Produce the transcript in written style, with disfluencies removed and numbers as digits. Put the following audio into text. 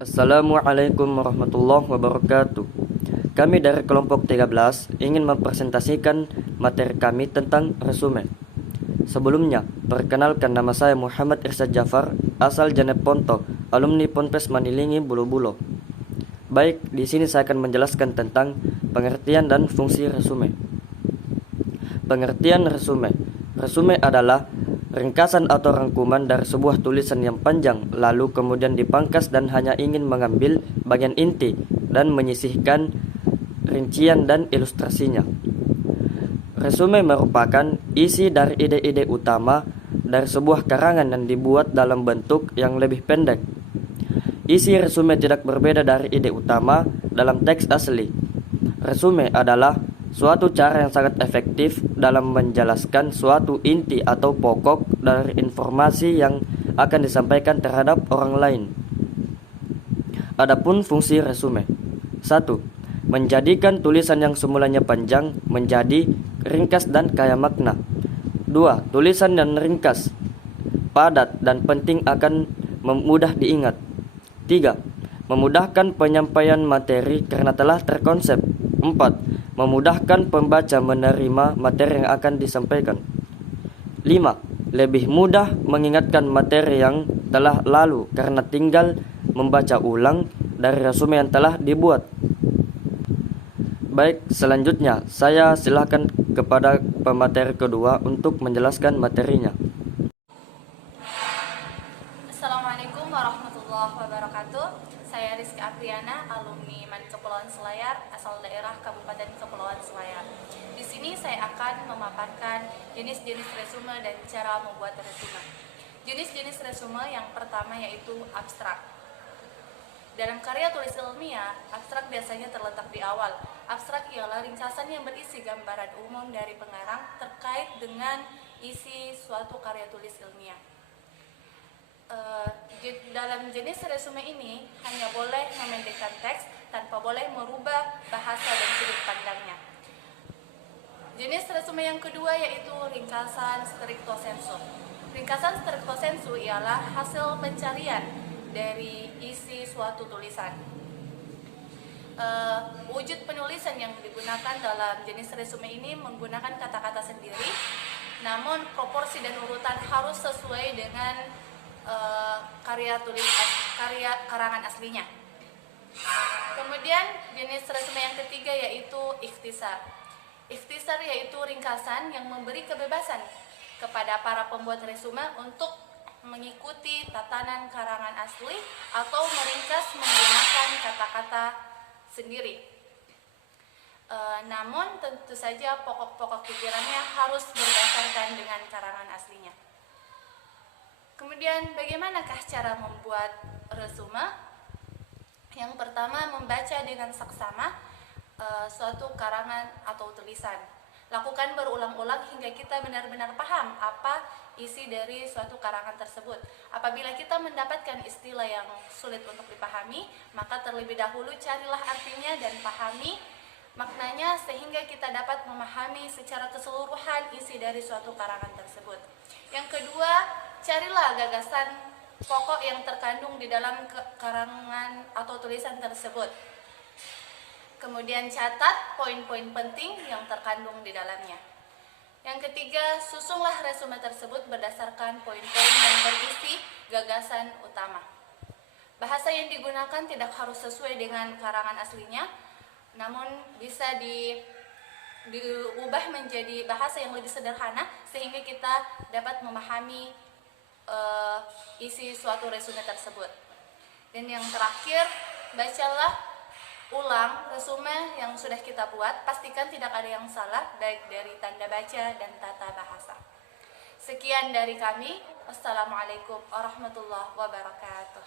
Assalamualaikum warahmatullahi wabarakatuh. Kami dari kelompok 13 ingin mempresentasikan materi kami tentang resume. Sebelumnya, perkenalkan nama saya Muhammad Irsad Jafar, asal Jeneponto, alumni Ponpes Manilingi Bulu-Bulo. Baik, di sini saya akan menjelaskan tentang pengertian dan fungsi resume. Pengertian resume. Resume adalah ringkasan atau rangkuman dari sebuah tulisan yang panjang, lalu kemudian dipangkas dan hanya ingin mengambil bagian inti dan menyisihkan rincian dan ilustrasinya. Resume merupakan isi dari ide-ide utama dari sebuah karangan yang dibuat dalam bentuk yang lebih pendek. Isi resume tidak berbeda dari ide utama dalam teks asli. Resume adalah suatu cara yang sangat efektif dalam menjelaskan suatu inti atau pokok dari informasi yang akan disampaikan terhadap orang lain. Adapun fungsi resume. 1. Menjadikan tulisan yang semulanya panjang menjadi ringkas dan kaya makna. 2. Tulisan yang ringkas, padat, dan penting akan mudah diingat. 3. Memudahkan penyampaian materi karena telah terkonsep. 4. Memudahkan pembaca menerima materi yang akan disampaikan. 5. Lebih mudah mengingatkan materi yang telah lalu karena tinggal membaca ulang dari resume yang telah dibuat. Baik, selanjutnya saya silakan kepada pemateri kedua untuk menjelaskan materinya. Assalamualaikum warahmatullahi wabarakatuh. Saya Rizky Apriana, alumni MAN Kepulauan Selayar, asal daerah Kabupaten Kepulauan Selayar. Di sini saya akan memaparkan jenis-jenis resume dan cara membuat resume. Jenis-jenis resume yang pertama yaitu abstrak. Dalam karya tulis ilmiah, abstrak biasanya terletak di awal. Abstrak ialah ringkasan yang berisi gambaran umum dari pengarang terkait dengan isi suatu karya tulis ilmiah. Dalam jenis resume ini hanya boleh memendekkan teks tanpa boleh merubah bahasa dan sudut pandangnya. Jenis resume yang kedua yaitu ringkasan stricto sensu. Ringkasan stricto sensu ialah hasil pencarian dari isi suatu tulisan. Wujud penulisan yang digunakan dalam jenis resume ini menggunakan kata-kata sendiri, namun proporsi dan urutan harus sesuai dengan karya karangan aslinya. Kemudian jenis resume yang ketiga yaitu ikhtisar. Ikhtisar yaitu ringkasan yang memberi kebebasan kepada para pembuat resume untuk mengikuti tatanan karangan asli atau meringkas menggunakan kata-kata sendiri. Namun tentu saja pokok-pokok pikirannya harus berdasarkan dengan karangan aslinya. Kemudian bagaimanakah cara membuat resume? Yang pertama, membaca dengan saksama suatu karangan atau tulisan. Lakukan berulang-ulang hingga kita benar-benar paham apa isi dari suatu karangan tersebut. Apabila kita mendapatkan istilah yang sulit untuk dipahami, maka terlebih dahulu carilah artinya dan pahami maknanya sehingga kita dapat memahami secara keseluruhan isi dari suatu karangan tersebut. Yang kedua, carilah gagasan pokok yang terkandung di dalam karangan atau tulisan tersebut. Kemudian catat poin-poin penting yang terkandung di dalamnya. Yang ketiga, susunlah resume tersebut berdasarkan poin-poin yang berisi gagasan utama. Bahasa yang digunakan tidak harus sesuai dengan karangan aslinya, namun bisa diubah menjadi bahasa yang lebih sederhana sehingga kita dapat memahami isi suatu resume tersebut. Dan yang terakhir, bacalah ulang resume yang sudah kita buat, pastikan tidak ada yang salah baik dari tanda baca dan tata bahasa. Sekian dari kami. Wassalamualaikum warahmatullahi wabarakatuh.